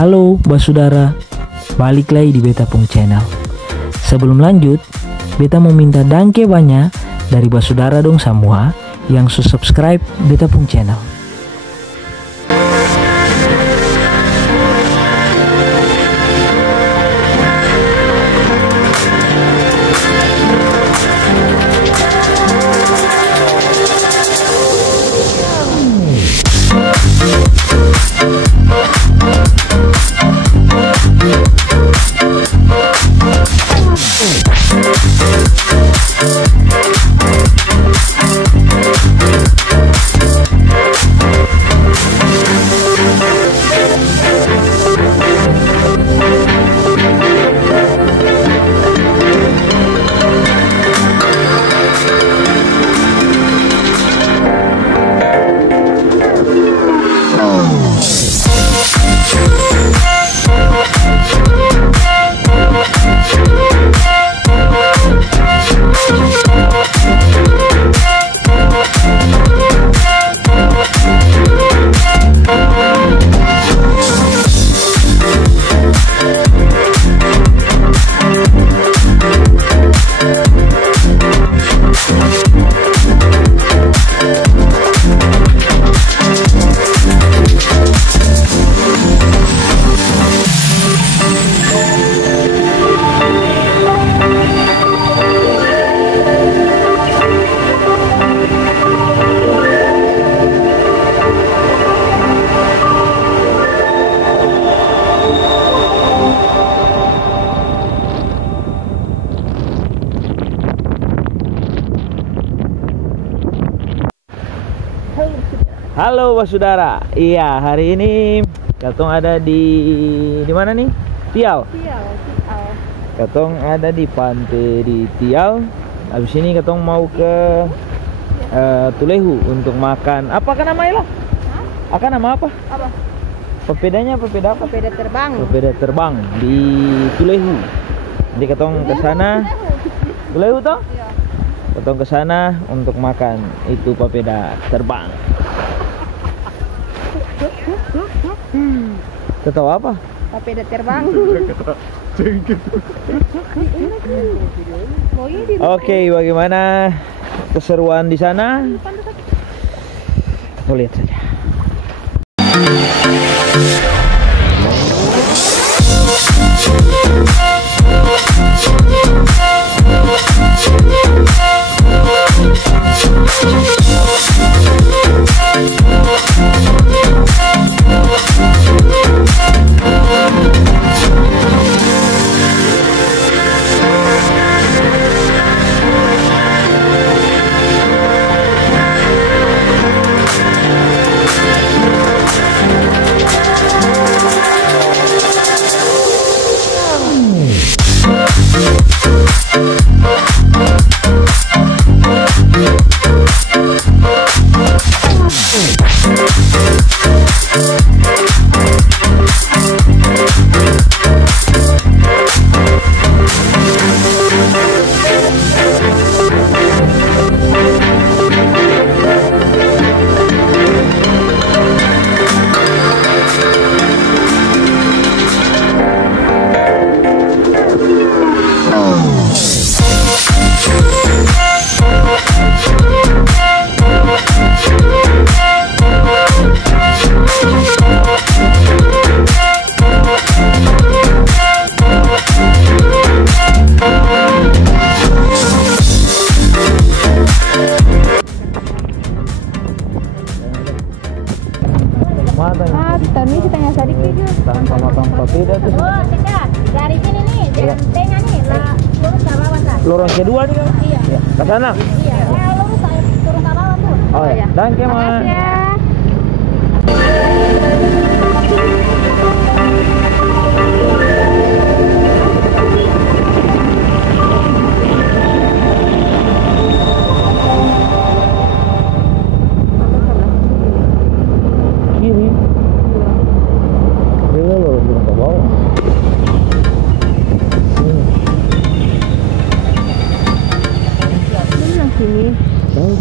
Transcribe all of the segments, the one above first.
Halo Basudara, balik lagi di Beta Pung Channel. Sebelum lanjut, Beta mau minta dangke banyak dari Basudara dong semua yang subscribe Beta Pung Channel. Halo Basudara. Iya, hari ini Katong ada di mana nih? Tial. Tial. Katong ada di pantai di Tial. Habis ini Katong mau ke Tulehu untuk makan. Apa namanya lah? Akan nama apa? Apa? Papedanya papeda apa? Papeda terbang. Papeda terbang di Tulehu. Jadi Katong ke sana. Tulehu toh? Iya. Katong ke sana untuk makan itu papeda terbang. Tahu apa? Papeda terbang. Oke, bagaimana keseruan di sana? Kita lihat saja. Tahun ini kita tanya sedikit juga. Tanpa makan papeda tuh. Oh, tidak. Dari sini nih, jalan tengah nih, lurus ke bawah kan. Lorong kedua nih kan? Iya. Ya, ke sana. Iya. Lurus turun ke bawah tuh. Oh ya. Danke, Ma. Makasih ya. Kiri. Dia lorong ke bawah. Ini yang sini. Tahu.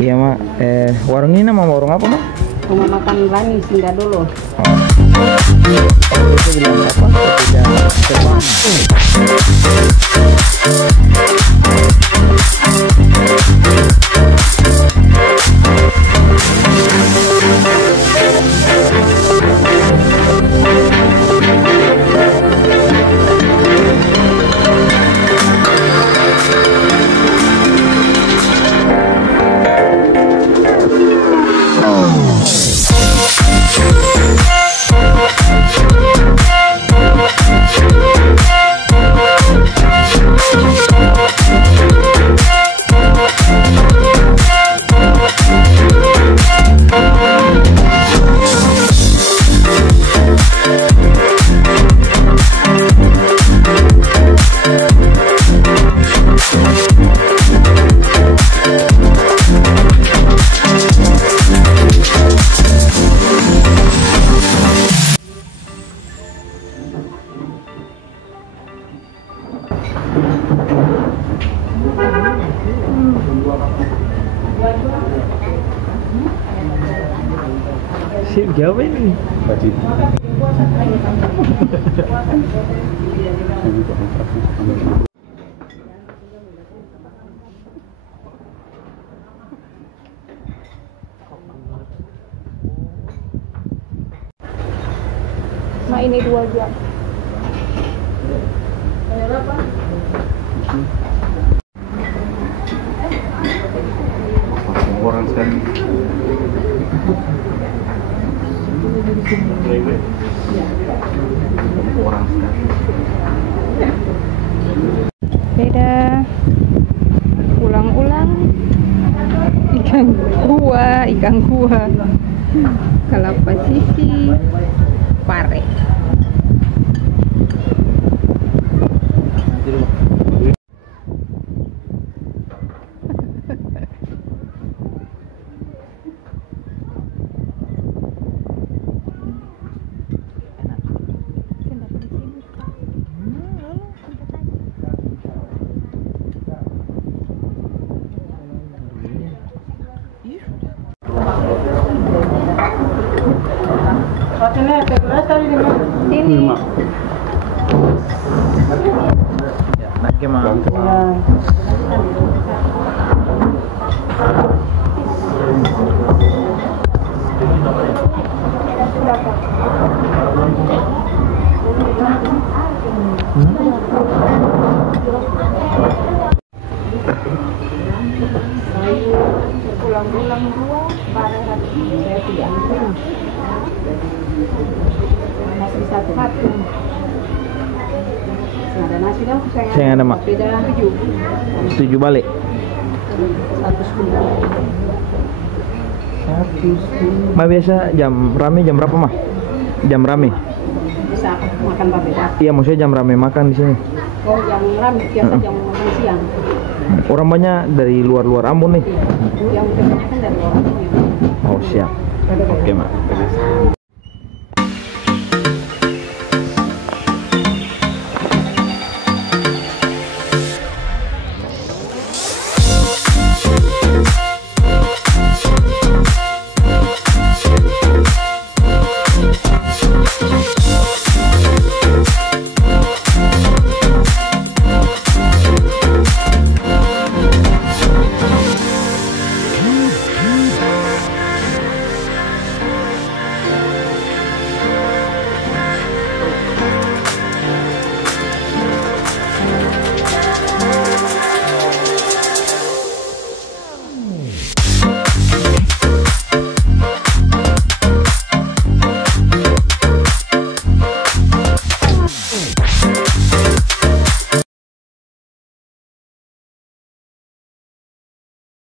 Iya mak, warung ini nama warung apa mak? Rumah makan Rani, singgah dulu. Itu bilang apa? Tidak terbang. Sip, jawab ini. Wajib. Mak ini 2 jam. Orang sekali. Orang sekali. Beda. Ulang-ulang. Ikan gua. Kelapa sisi. Pare. Sini. Oke mak. Ulang-ulang 2 bareng saya tidak ambil. Nasi 1 hati. Ada nasi dong, Saya ada mak. Beda 7. 7 balik. 110. Mak biasa jam rame jam berapa mah? Jam rame? Bisa makan beda. Iya maksudnya jam rame makan di sini. Oh, jam rame biasa jam makan siang. Orang banyak dari luar-luar Ambon nih. Yang kebanyakan dari orang. Oh siap. Oke mak.